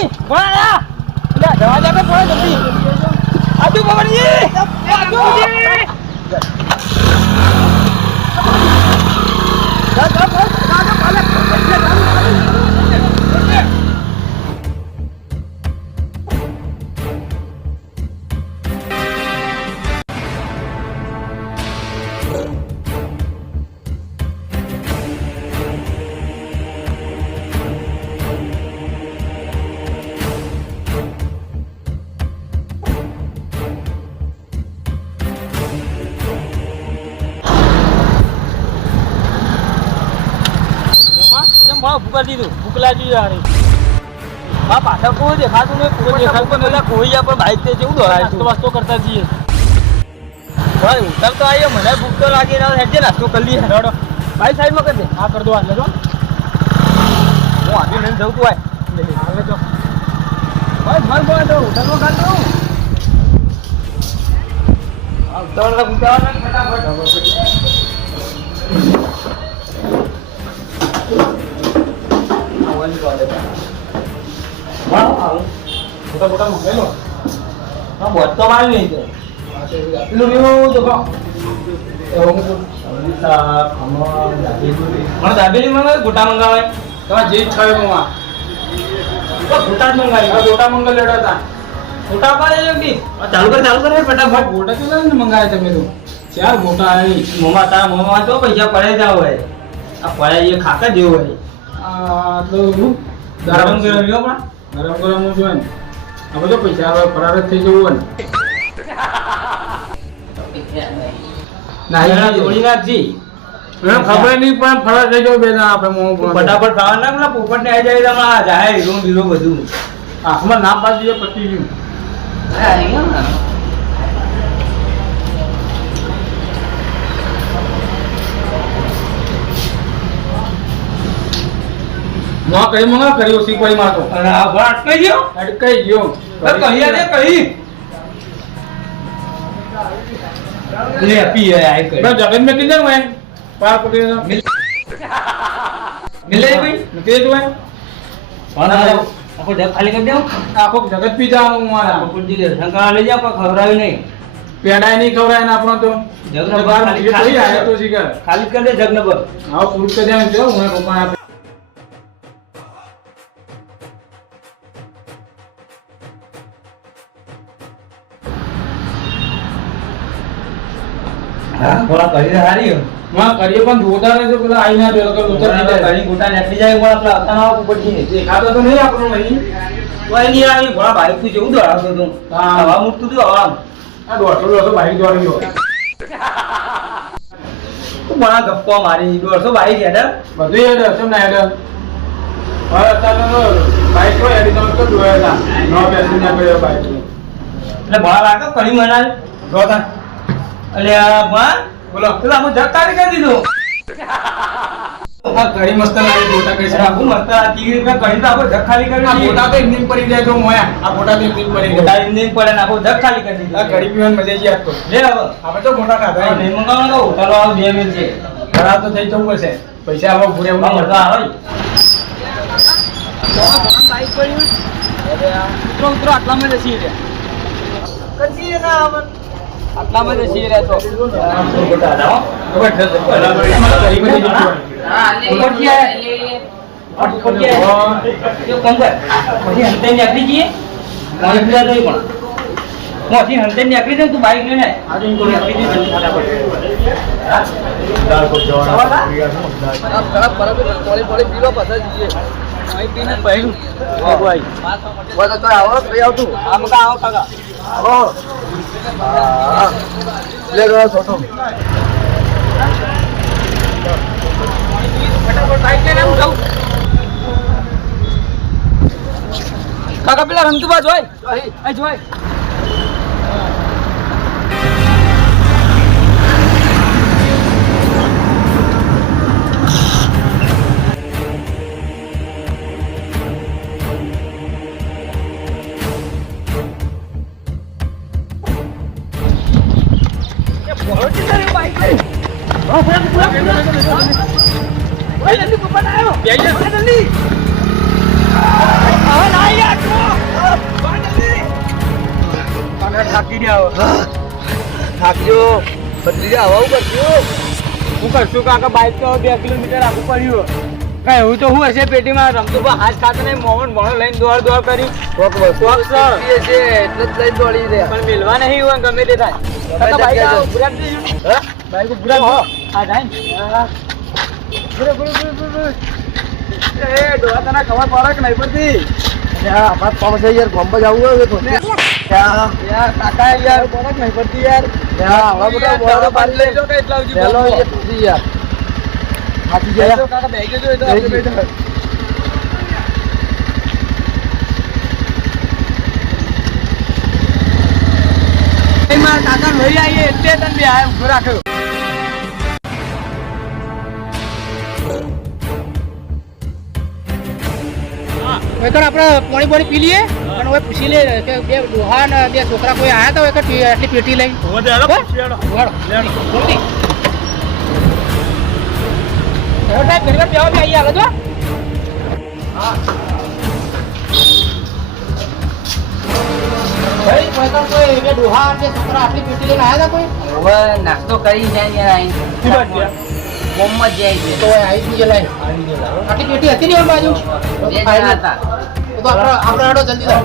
પવનજી કોણ આયા લે દવા લે કે કોણ જલ્દી આજુ પવનજી ભૂખ દીધું ભૂખ લાગી યાર હા પાછા કોઈ દેખાતું નહીં કોઈ દેખાતું નહીં કોઈ પણ બાઈક તે જેવું નાસ્તો વાસ્તો કરતા જઈએ ભાઈ ઉતર તો આવીએ મને ભૂખ તો લાગી ના હેડજે નાસ્તો કરી લઈએ હેડો ભાઈ સાઈડમાં કરી દે હા કરી દો હાલ જો હું આગળ લઈને જઉં તું આવે જો ભાઈ મન બોલે તો ઉતરવા કાઢ દઉં આ ઉતરવા ઉતાવળ ફટાફટ મોટા મંગાઈ લો હા બોટ તો મારી નહીં છે પેલું એવું તો દાબેલી મંગાવે ગોટા મંગાવે તમારે જે છ એમાં ગોટા જ મંગાવી ગોટા મંગાવી લેડો હતા ગોટા પાડે છે ચાલુ કરે ફટાફટ ગોટા કેટલા ને મંગાવે તમે તો ચાર ગોટા આવી મોમાં તારા મોમાં તો પૈસા પડે જાવ હોય આ પડે એ ખાકા જેવું હોય આ તો ગરમ ગરમ લ્યો પણ ગરમ જોઈએ ને આ બધો પૈસા હવે ફરાર જ થઈ જવું હોય ને જોડી નાખજી ખબર નહીં પણ ફરાર થઈ જવું બે આપણે ફટાફટ ખાવા નાખ ને પોપટ ને આવી જાય તમારા જાહેર હીરો બીરો બધું આખમાં નામ પાડી દઈએ પતી ગયું ના કઈ મંગા કર્યો શીખવાડી માં તો અને આ વાત અટકાઈ ગયો કહી દે કહી લે પી આય કઈ બસ જગન મે કિધર હોય પાર પકડી મિલે ભાઈ તે જ હોય આખો જગ ખાલી કરી દેવું આખો જગત પી જાવ મારા પુંજી દે શંકર લઈ જાવ ખવરાવી નહીં પેડાય નહીં ખવરાય ને આપણો તો જગન બાર ખાલી આયા તો શીખર ખાલી કરી દે જગન પર આવ પૂરું કરી દે જો હું પપ્પા બોલા કરી હારી માં કરીએ પણ ગોટા ને તો પેલા આઈ ના પેલો ઉતર નહીં જાય ઘણી ગોટા નીકળી જાય બોલા પેલા અતાના ઉપર થી દેખાતો તો નહીં આપણો નહીં કોઈ નહીં આવી બોલા બાઈક થી જેવું દોડાવતો તું હવા મુકતું તું હવા આ દોડતો બાઈક દોડી ગયો તું બોલા ગપ્પો મારી દોડતો બાઈક હેડર બધું હેડર કેમ ના હેડર હવે અતાનો બાઈક હોય એડી તમે તો દોડ્યા નો બેસી ના કર્યો બાઈક એટલે બોલા લાગે કણી મનાલ રોતા અલે આ બા બોલો પેલા હું જકારી કરી દીધો આ ઘડી મસ્ત લાગી ગોટા કઈ છે હું મસ્ત આ તીર મે કરી તો આપો જક ખાલી કરી આ ગોટા તો ઇન્ડિયન પડી જાય તો મોયા આ ગોટા તો ઇન્ડિયન પડી ગોટા ઇન્ડિયન પડે ને આપો જક ખાલી કરી દીધો આ ઘડી પીવાની મજા જ આતો લે હવે આપણે તો ગોટા ખાધા નહીં મંગાવવાનો તો ચાલો આ 2 મિનિટ છે ખરા તો થઈ જવું પડશે પૈસા આવો પૂરે મજા આવે કોણ બાઈક પડ્યું અરે ઉતરો આટલામાં જસી રે કદી ના આવન આટલામાં જ સી રહેતો ગોટા દાઓ ખબર છે પેલા ગરીબ ની હા લે જો કંગર પછી હંતે નીકળી જઈએ મોય પીલા દઈ પણ મોથી હંતે નીકળી દે તું બાઈક લઈને આજે ઇન કોઈ નીકળી દે ફટાફટ દાળ કો જવાના આ ખરાબ બરાબર પોળી પીવા પાછા જઈએ આઈ પીને પહેલું ઓ ભાઈ વો તો આવો કઈ આવતું આ મકા આવો કાકા આવો ले लो छोटो फटाफट बाइक लेने हम जाऊ काका पेला रंगतुबा જોય આ જોય જલ્દી પપ્પા આવ્યો જલ્દી થાકી ગયા થાકજો બદલી હવા કરજો હું કરશું કાકા બાઈક તો 2 કિલોમીટર આગળ પડ્યું કઈ એવું તો હું હશે પેટીમાં રમતો હાથ ખાતો નહીં મોહન ભણો લઈને દોડ કરી એટલે જ લઈ દોડી દે પણ મિલવા નહીં હોય ગમે તે થાય બાઈક પૂરા હા જાય ડોહા તને ખબર પડે કે નહીં પડતી અમારે કોમ છે યાર ગોમ્બો જવું હોય તો યાર કાકા યાર પડે નહીં પડતી યાર હવે બધા બોલો પાડી લેજો કે એટલા સુધી ચાલો એ પૂછી યાર હાથી જાય કાકા બેગી જો તો આપણે બેઠા એમાં કાકા લઈ આવીએ એટલે તને બે આ ઉભો રાખ્યો આપણે પાણી પી લઈએ અને હવે પૂછી લે કે બે ડોહા ને બે છોકરા કોઈ આયા તો આટલી પેટી લઈ નાસ્તો કરી જાય જાય છે તો આવી બીજે લઈ આટલી પેટી હતી ને એમ બાજુ હતા તો આપણે હેડો જલ્દી થાય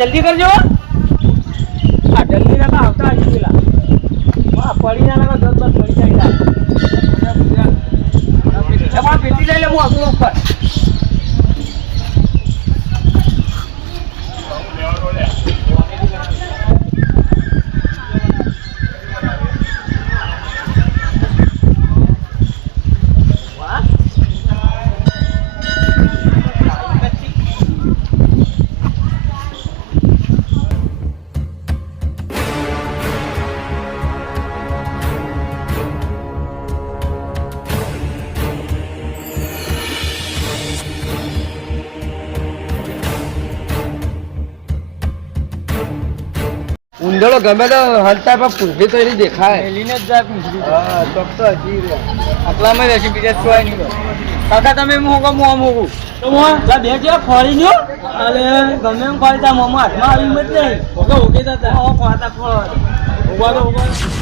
જલ્દી કરજો આ જલ્દી ના આવતા હજી પેલા પડી ના દસ પડી જાય પેટી લઈ લે હું આવતું ઉપર ઉંદરો ગમે તો હલતા પણ પૂંછડી તો એની દેખાય મેલીને જ જાય પૂંછડી હા ચોક્કસ હજી આટલામાં જ હશે બીજા કોઈ નહીં કાકા તમે મૂકો હું મૂકું તો હું બે જેવા ફોડી લ્યો અને ગમે એમ ફોડી તા મોમાં હાથમાં આવી મત નહીં ઓકે ઓકે દાદા ફોડા ઉભા તો ઉભા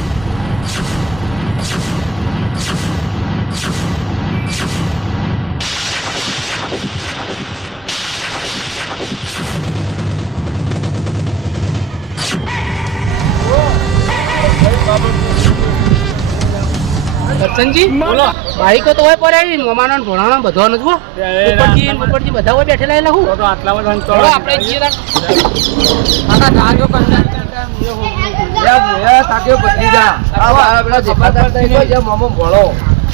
દર્શનજી બોલો બાઈકો તો હોય પડે મમાનો ભણાનો બધો નથી ઉપરથી બધા હોય બેઠેલા એટલે હું તો આટલામાં તો આપણે જઈએ કાકા જાજો કંડા તાકે બદલી જા આ પેલા દેખાતા નહીં મોમો ભણો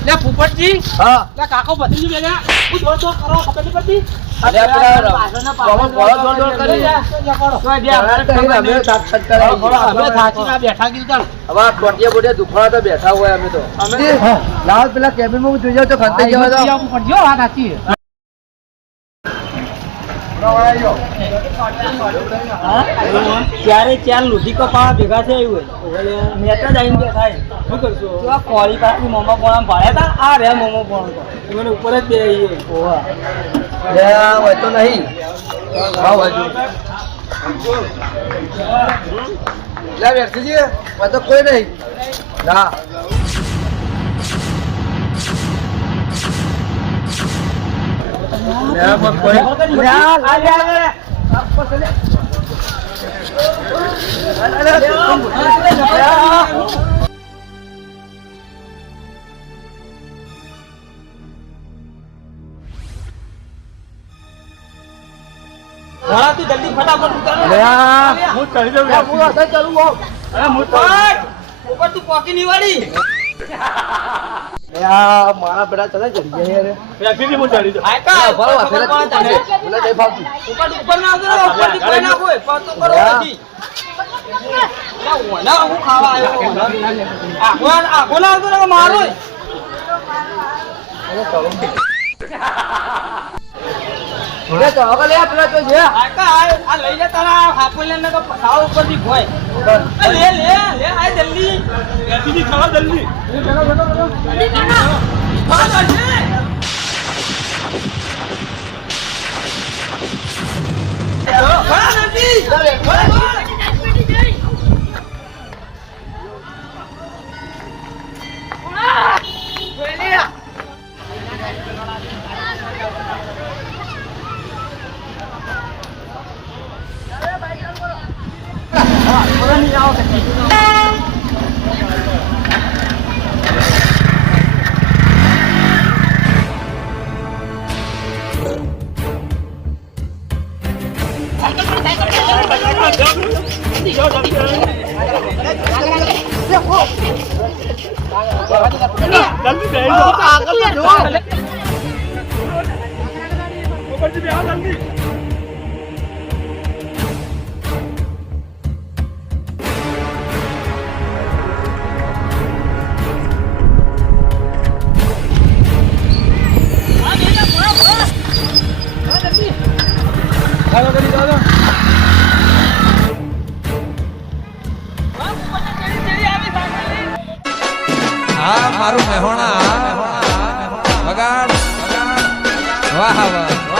લે ફૂફટજી હા લે કાકો ભત્રીજી બેજા હું દોડ દોડ કરો ખબર નહીં પડતી અરે પેલા મોમો ભણો દોડ દોડ કરી બેઠા ગયું હવે ટોટિયા બોટિયા દુખડા તો બેઠા હોય અમે તો લાવ પેલા કેબિનમાં જોઈ જાવ તો ખંતાઈ જવા દો પડજો વાત સાચી ત્યારે ચાર લુધી કપા ભેગા છે એવું નેતા જ આવીને થાય શું કરશું આ કોળી કાકડી મોમો પોણા ભાડ્યા હતા આ રે મોમો પોણો મને ઉપર જ બે હોય તો નહીં ભાવ હજુ લે બેઠી હોય તો કોઈ નહીં ના ઘોડા તું જલ્દી ફટાફટ ઉતાર અરે આ, હું ચડી જાઉં યાર, હું અત્યારે ચાલું હોઉં. અરે ઉપર ઉપર તું પોકી ની વાળી અરે આ, મારા બેટા ચલા ચડી ગયા યાર. રેફી હું ચડી જાઉં આકા બરાબર, ઉપર પેલા કોણ તને પેલા નહીં ફાવતું. ઉપર ના આવતો ઉપર થી કોઈ ના કોઈ પાતો કરો નથી ના હું ખાવા આવ્યો આખો ના આવતો ને મારો અરે ચાલો કે લે, પેલા તો છે. આકા આ લઈ જા તારા હાપોલે ને તો પથાવ ઉપર થી ભોય લે લે લે આ જલ્દી રેફી ખાવા જલ્દી ચલો હા છે ખરા નથી હા મારું મહેણા વગાડ વાહ વાહ